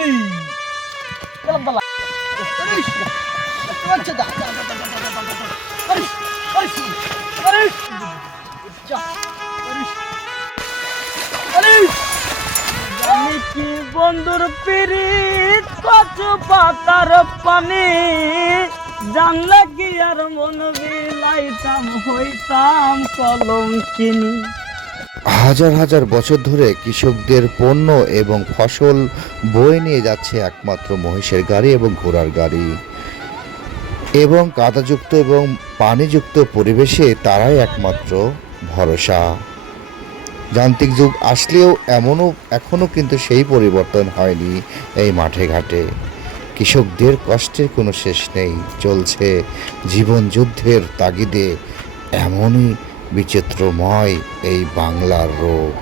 কি বন্ধুর পিরিত কচু পাতার পানি জানলে কি আর মন বিলাইতাম হইতাম কলঙ্কিনী। হাজার হাজার বছর ধরে কৃষকদের পণ্য এবং ফসল বয়ে নিয়ে যাচ্ছে একমাত্র মহিষের গাড়ি এবং ঘোড়ার গাড়ি, এবং কাদাযুক্ত এবং পানিযুক্ত পরিবেশে তারাই একমাত্র ভরসা। যান্ত্রিক যুগ আসলেও এখনও কিন্তু সেই পরিবর্তন হয়নি। এই মাঠে ঘাটে কৃষকদের কষ্টের কোনো শেষ নেই, চলছে জীবন যুদ্ধের তাগিদে। এমনই বিচিত্রময় এই বাংলার রোগ।